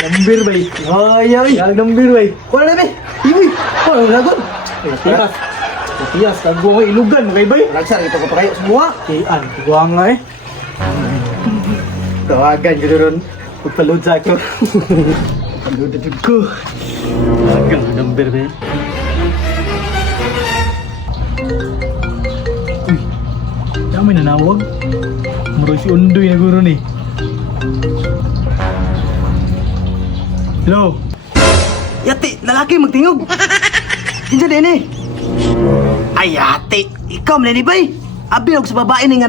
Nambir bay. Ay ay. Yang nambir bay. Wala na bay. Iwi. Wala na gon. Tias. Tias kagwa mo ilugan mo kay bay. Lagsar ito ko pa kayo semua. Kian, gua nga eh. Tawagan ko ron. Pagpalod sa ako. Palod ko. Tawagan nambir bay. Uy. Dami nanawag. Muro si Undoy na guro ni. Hello? Yati, lalaki magtingog. Kinsa din eh. Ay, yati. Ikaw man ni bay. Abi og sa babae ni nga